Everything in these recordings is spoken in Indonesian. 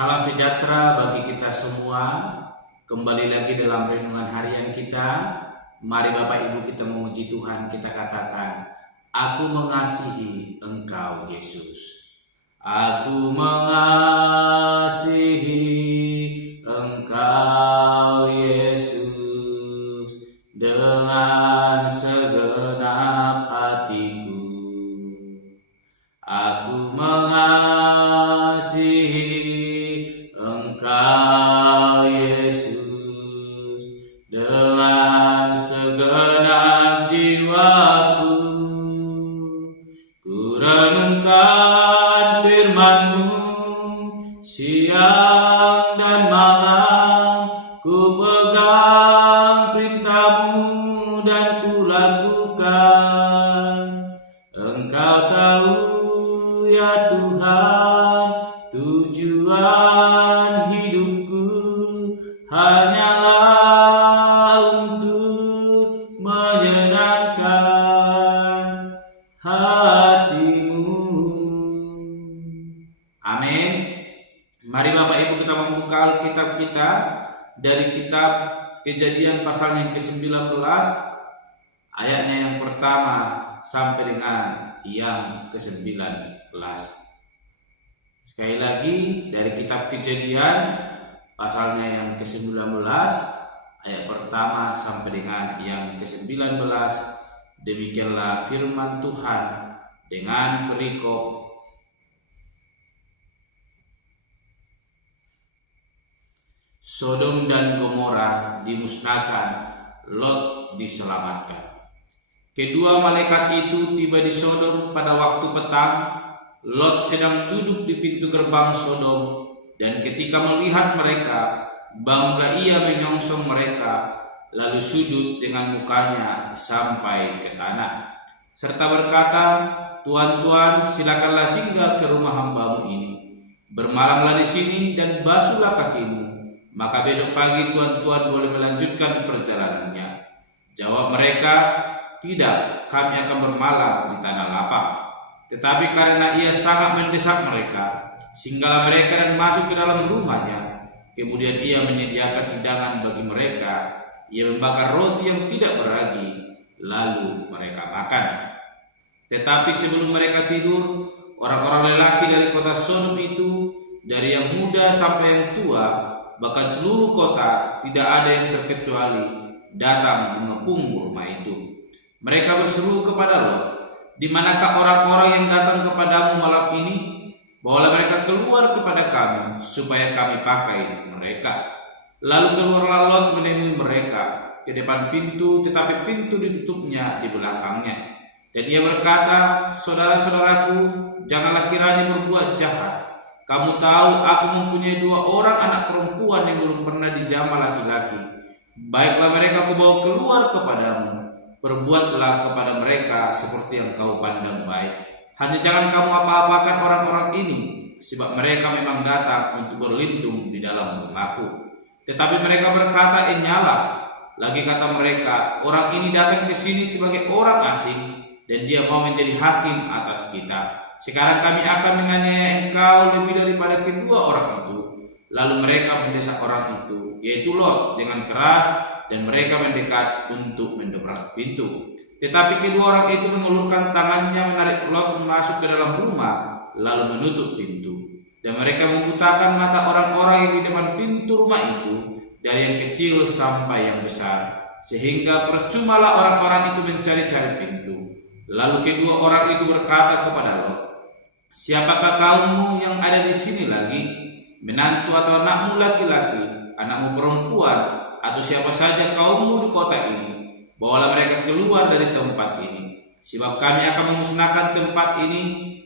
Salam sejahtera bagi kita semua. Kembali lagi dalam renungan harian kita. Mari Bapak Ibu kita memuji Tuhan. Kita katakan, aku mengasihi Engkau Yesus. Aku mengasihi Engkau Yesus dengan segenap hatiku. Aku mengasihi Engkau Yesus dengan segenap jiwaku. Ku renungkan firman-Mu siang dan malam, ku pegang perintah-Mu dan ku lakukan. Engkau tahu ya Tuhan, tujuan hidupku hanyalah untuk menyenangkan hati-Mu. Amin. Mari Bapak Ibu kita membuka Alkitab kita dari kitab Kejadian pasal yang ke-19, ayatnya yang pertama sampai dengan yang ke-19. Sekali lagi dari kitab Kejadian pasalnya yang ke-19, ayat pertama sampai dengan yang ke-19. Demikianlah firman Tuhan dengan perikop Sodom dan Gomora dimusnahkan, Lot diselamatkan. Kedua malaikat itu tiba di Sodom pada waktu petang. Lot sedang duduk di pintu gerbang Sodom, dan ketika melihat mereka, bangunlah ia menyongsong mereka, lalu sujud dengan mukanya sampai ke tanah, serta berkata, Tuan-tuan, silakanlah singgah ke rumah hamba-Mu ini. Bermalamlah di sini dan basuhlah kakimu, maka besok pagi tuan-tuan boleh melanjutkan perjalanannya. Jawab mereka, tidak, kami akan bermalam di tanah lapang. Tetapi karena ia sangat mendesak mereka, singgahlah mereka dan masuk ke dalam rumahnya. Kemudian ia menyediakan hidangan bagi mereka. Ia membakar roti yang tidak beragi, lalu mereka makan. Tetapi sebelum mereka tidur, orang-orang lelaki dari kota Sodom itu, dari yang muda sampai yang tua, bahkan seluruh kota, tidak ada yang terkecuali, datang mengepung rumah itu. Mereka berseru kepada Lot, di manakah orang-orang yang datang kepadamu malam ini? Bawalah mereka keluar kepada kami, supaya kami pakai mereka. Lalu keluarlah Lot menemui mereka ke depan pintu, tetapi pintu ditutupnya di belakangnya. Dan ia berkata, saudara-saudaraku, janganlah kiranya berbuat jahat. Kamu tahu aku mempunyai 2 orang anak perempuan yang belum pernah dijamah laki-laki. Baiklah mereka kubawa keluar kepadamu. Perbuatlah kepada mereka seperti yang kau pandang baik. Hanya jangan kamu apa-apakan orang-orang ini, sebab mereka memang datang untuk berlindung di dalam rumahku. Tetapi mereka berkata, enyalah. Lagi kata mereka, orang ini datang ke sini sebagai orang asing, dan dia mau menjadi hakim atas kita. Sekarang kami akan menganiaya engkau lebih daripada kedua orang itu. Lalu mereka mendesak orang itu, yaitu Lot, dengan keras, dan mereka mendekat untuk mendobrak pintu. Tetapi kedua orang itu mengulurkan tangannya menarik Lot masuk ke dalam rumah, lalu menutup pintu. Dan mereka membutakan mata orang-orang yang di depan pintu rumah itu, dari yang kecil sampai yang besar, sehingga percumalah orang-orang itu mencari-cari pintu. Lalu kedua orang itu berkata kepada Lot, siapakah kaummu yang ada di sini lagi? Menantu atau anakmu laki-laki, anakmu perempuan, atau siapa saja kaummu di kota ini? Bawalah mereka keluar dari tempat ini, sebab kami akan memusnahkan tempat ini,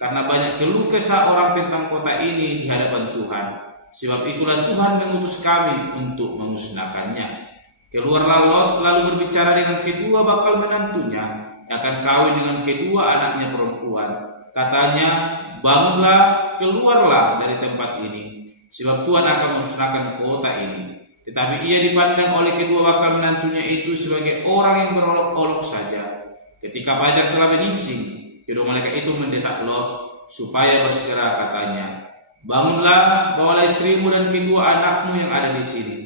karena banyak keluh kesah orang tentang kota ini di hadapan Tuhan. Sebab itulah Tuhan mengutus kami untuk memusnahkannya. Keluarlah Lot lalu berbicara dengan kedua bakal menantunya, akan kawin dengan kedua anaknya perempuan. Katanya, bangunlah, keluarlah dari tempat ini, sebab Tuhan akan memusnahkan kota ini. Tetapi ia dipandang oleh kedua bakal menantunya itu sebagai orang yang berolok-olok saja. Ketika fajar telah menyingsing, kedua malaikat itu mendesak Lot supaya bersegera, katanya, Bangunlah, bawalah istrimu dan kedua anakmu yang ada di sini,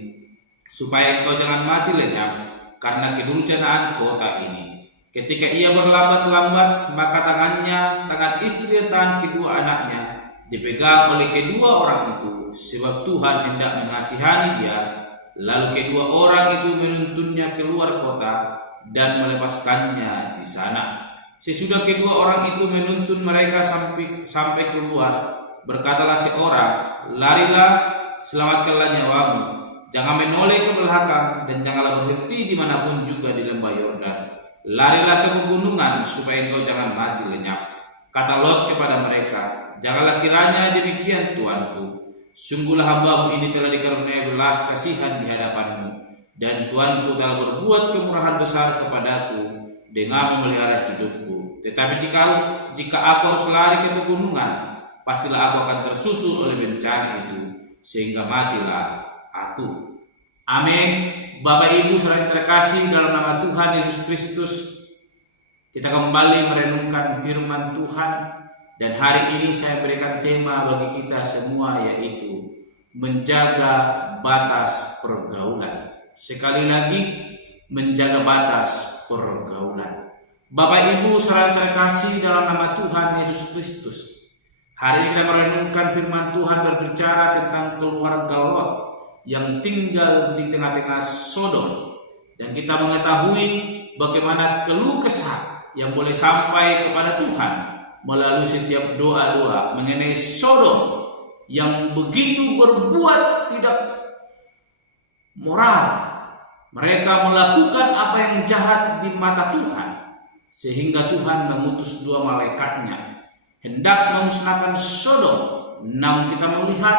supaya engkau jangan mati lenyap karena kedurjanaan kota ini. Ketika ia berlambat-lambat, maka tangan istri dan tangan kedua anaknya dipegang oleh kedua orang itu, sebab Tuhan hendak mengasihani dia. Lalu kedua orang itu menuntunnya keluar kota dan melepaskannya di sana. Sesudah kedua orang itu menuntun mereka sampai keluar, berkatalah seorang, larilah, selamatkanlah nyawamu. Jangan menoleh ke belakang dan janganlah berhenti dimanapun juga di lembah Yordan. Larilah ke pegunungan supaya engkau jangan mati lenyap. Kata Lot kepada mereka, janganlah kiranya demikian Tuanku. Sungguhlah hambamu ini telah dikaruniai belas kasihan di hadapanmu, dan Tuanku telah berbuat kemurahan besar kepadaku dengan memelihara hidupku. Tetapi jika aku harus lari ke pegunungan, pastilah aku akan tersusul oleh bencana itu, sehingga matilah aku. Amin. Bapak Ibu saudara terkasih dalam nama Tuhan Yesus Kristus, kita kembali merenungkan firman Tuhan, dan hari ini saya berikan tema bagi kita semua, yaitu menjaga batas pergaulan. Sekali lagi, menjaga batas pergaulan. Bapak Ibu saudara terkasih dalam nama Tuhan Yesus Kristus, hari ini kita merenungkan firman Tuhan berbicara tentang keluarga Lot yang tinggal di tengah-tengah Sodom, dan kita mengetahui bagaimana keluh kesah yang boleh sampai kepada Tuhan melalui setiap doa-doa mengenai Sodom yang begitu berbuat tidak moral. Mereka melakukan apa yang jahat di mata Tuhan, sehingga Tuhan mengutus dua malaikatnya hendak memusnahkan Sodom. Namun kita melihat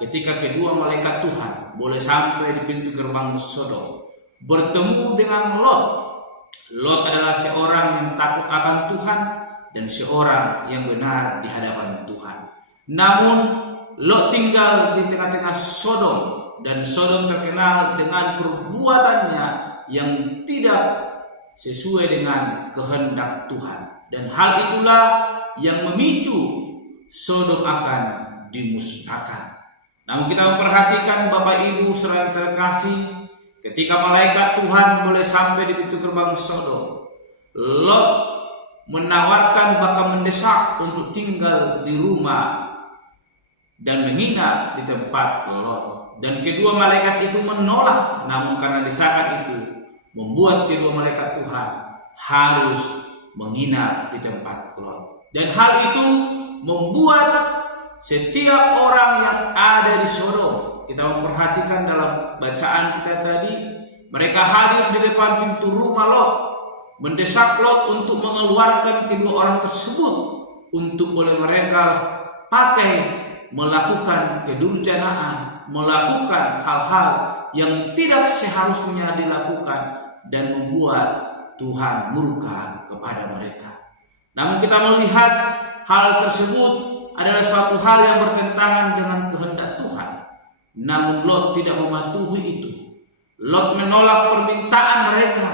ketika kedua malaikat Tuhan boleh sampai di pintu gerbang Sodom, bertemu dengan Lot. Lot adalah seorang yang takut akan Tuhan dan seorang yang benar di hadapan Tuhan. Namun Lot tinggal di tengah-tengah Sodom, dan Sodom terkenal dengan perbuatannya yang tidak sesuai dengan kehendak Tuhan. Dan hal itulah yang memicu Sodom akan dimusnahkan. Namun kita memperhatikan Bapak Ibu saudara terkasih, ketika malaikat Tuhan boleh sampai di pintu gerbang Sodom, Lot menawarkan bahkan mendesak untuk tinggal di rumah dan menginap di tempat Lot. Dan kedua malaikat itu menolak, namun karena desakan itu membuat kedua malaikat Tuhan harus menginap di tempat Lot. Dan hal itu membuat setiap orang yang ada di Sodom, kita memperhatikan dalam bacaan kita tadi, mereka hadir di depan pintu rumah Lot, mendesak Lot untuk mengeluarkan kedua orang tersebut untuk boleh mereka pakai melakukan kedurjanaan, melakukan hal-hal yang tidak seharusnya dilakukan dan membuat Tuhan murka kepada mereka. Namun kita melihat hal tersebut adalah suatu hal yang bertentangan dengan kehendak Tuhan. Namun Lot tidak mematuhi itu. Lot menolak permintaan mereka.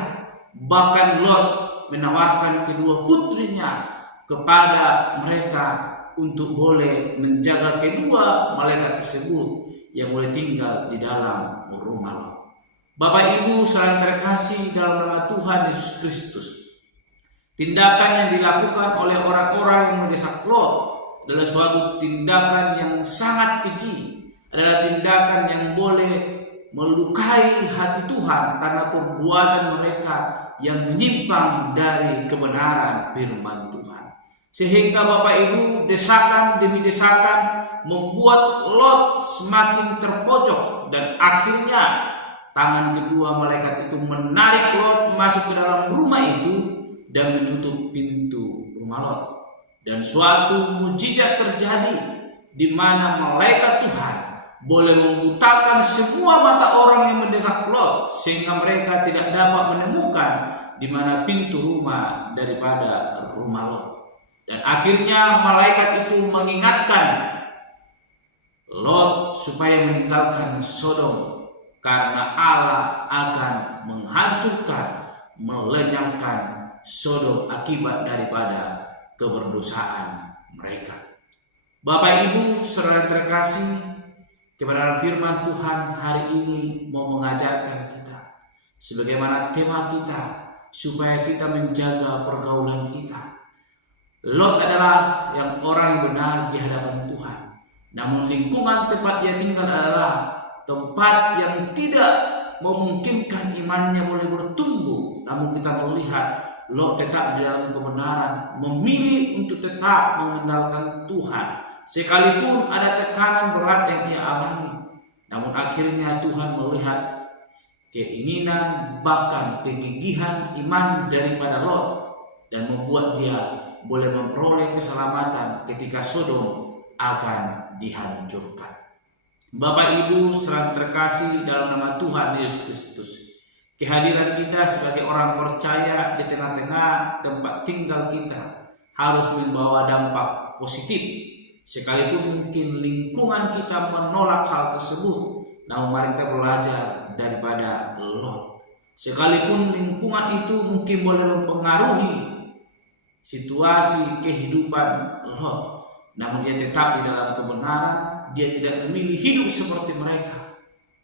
Bahkan Lot menawarkan kedua putrinya kepada mereka untuk boleh menjaga kedua malaikat tersebut yang boleh tinggal di dalam rumah Lot. Bapak Ibu saudara terkasih dalam nama Tuhan Yesus Kristus, tindakan yang dilakukan oleh orang-orang yang mendesak Lot adalah suatu tindakan yang sangat keji, adalah tindakan yang boleh melukai hati Tuhan karena perbuatan mereka yang menyimpang dari kebenaran firman Tuhan. Sehingga Bapak Ibu, desakan demi desakan membuat Lot semakin terpojok, dan akhirnya tangan kedua malaikat itu menarik Lot masuk ke dalam rumah itu dan menutup pintu rumah Lot. Dan suatu mujizat terjadi di mana malaikat Tuhan boleh membutakan semua mata orang yang mendesak Lot, sehingga mereka tidak dapat menemukan di mana pintu rumah daripada rumah Lot. Dan akhirnya malaikat itu mengingatkan Lot supaya meninggalkan Sodom, karena Allah akan menghancurkan, melenyapkan Sodom akibat daripada keberdosaan mereka. Bapak Ibu saudara terkasih, kebenaran firman Tuhan hari ini mau mengajarkan kita sebagaimana tema kita, supaya kita menjaga pergaulan kita. Lot adalah orang yang benar di hadapan Tuhan, namun lingkungan tempat dia tinggal adalah tempat yang tidak memungkinkan imannya boleh bertumbuh. Namun kita melihat Lot tetap di dalam kebenaran, memilih untuk tetap mengandalkan Tuhan sekalipun ada tekanan berat yang ia alami. Namun akhirnya Tuhan melihat keinginan bahkan kegigihan iman daripada Lot dan membuat dia boleh memperoleh keselamatan ketika Sodom akan dihancurkan. Bapak Ibu saudara terkasih dalam nama Tuhan Yesus Kristus, kehadiran kita sebagai orang percaya di tengah-tengah tempat tinggal kita harus membawa dampak positif. Sekalipun mungkin lingkungan kita menolak hal tersebut, namun mari kita belajar daripada Lot. Sekalipun lingkungan itu mungkin boleh mempengaruhi situasi kehidupan Lot, namun dia tetap di dalam kebenaran. Dia tidak memilih hidup seperti mereka.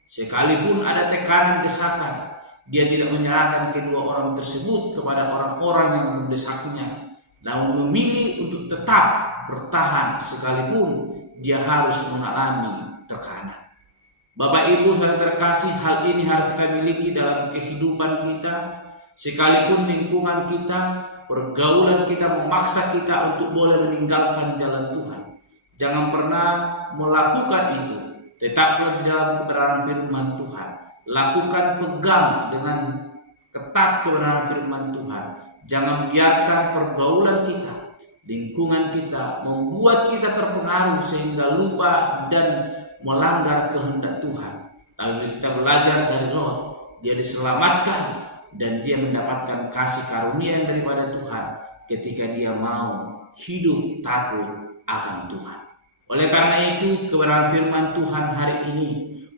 Sekalipun ada tekanan desakan, dia tidak menyerahkan kedua orang tersebut kepada orang-orang yang mendesaknya, namun memilih untuk tetap bertahan sekalipun dia harus mengalami tekanan. Bapak Ibu saudara terkasih, hal ini harus kita miliki dalam kehidupan kita. Sekalipun lingkungan kita, pergaulan kita memaksa kita untuk boleh meninggalkan jalan Tuhan, jangan pernah melakukan itu. Tetaplah di dalam kebenaran firman Tuhan. Lakukan, pegang dengan ketat kebenaran firman Tuhan. Jangan biarkan pergaulan kita, lingkungan kita membuat kita terpengaruh sehingga lupa dan melanggar kehendak Tuhan. Tapi kita belajar dari Lot, dia diselamatkan dan dia mendapatkan kasih karunia daripada Tuhan ketika dia mau hidup takut akan Tuhan. Oleh karena itu, kebenaran firman Tuhan hari ini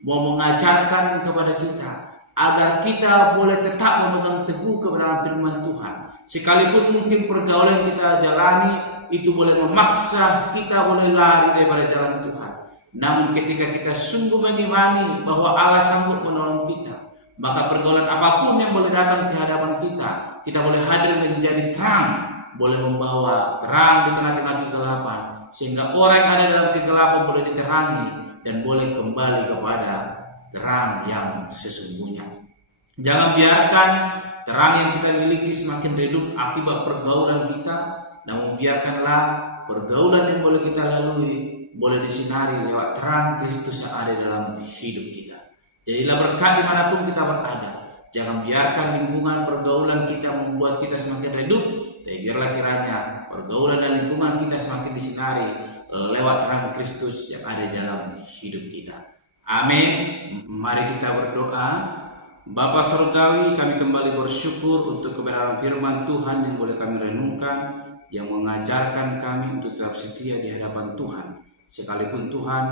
mau mengajarkan kepada kita agar kita boleh tetap memegang teguh kebenaran firman Tuhan. Sekalipun mungkin pergaulan kita jalani itu boleh memaksa kita boleh lari daripada jalan Tuhan, namun ketika kita sungguh mengimani bahwa Allah sanggup menolong kita, maka pergaulan apapun yang boleh datang ke hadapan kita boleh hadir menjadi terang, boleh membawa terang di tengah-tengah kegelapan, sehingga orang yang ada dalam kegelapan boleh diterangi dan boleh kembali kepada terang yang sesungguhnya. Jangan biarkan terang yang kita miliki semakin redup akibat pergaulan kita, namun biarkanlah pergaulan yang boleh kita lalui boleh disinari lewat terang Kristus yang ada dalam hidup kita. Jadilah berkat dimanapun kita berada. Jangan biarkan lingkungan pergaulan kita membuat kita semakin redup, tapi biarlah kiranya pergaulan dan lingkungan kita semakin disinari lewat terang Kristus yang ada dalam hidup kita. Amin. Mari kita berdoa. Bapa Surgawi, kami kembali bersyukur untuk kebenaran firman Tuhan yang boleh kami renungkan, yang mengajarkan kami untuk tetap setia di hadapan Tuhan. Sekalipun Tuhan,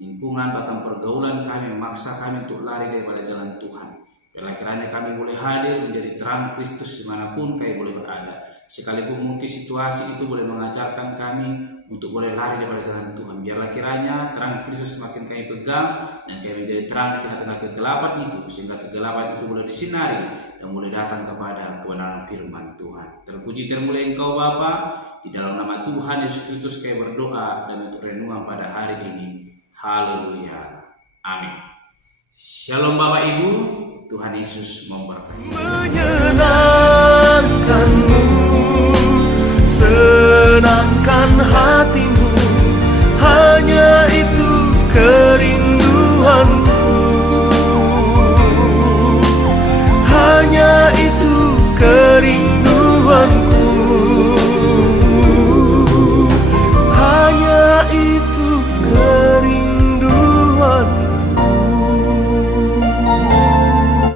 lingkungan bahkan pergaulan kami memaksa kami untuk lari daripada jalan Tuhan, biarlah kiranya kami boleh hadir menjadi terang Kristus dimanapun kami boleh berada. Sekalipun mungkin situasi itu boleh mengajarkan kami untuk boleh lari daripada jalan Tuhan, biarlah kiranya terang Kristus semakin kami pegang dan kami menjadi terang di tengah-tengah kegelapan itu, sehingga kegelapan itu boleh disinari dan boleh datang kepada kebenaran firman Tuhan. Terpuji termulia Engkau Bapa, di dalam nama Tuhan Yesus Kristus kami berdoa dan untuk renungan pada hari ini. Haleluya. Amin. Shalom Bapak Ibu, Tuhan Yesus memberkati. Menyenangkanmu, senangkan hatimu.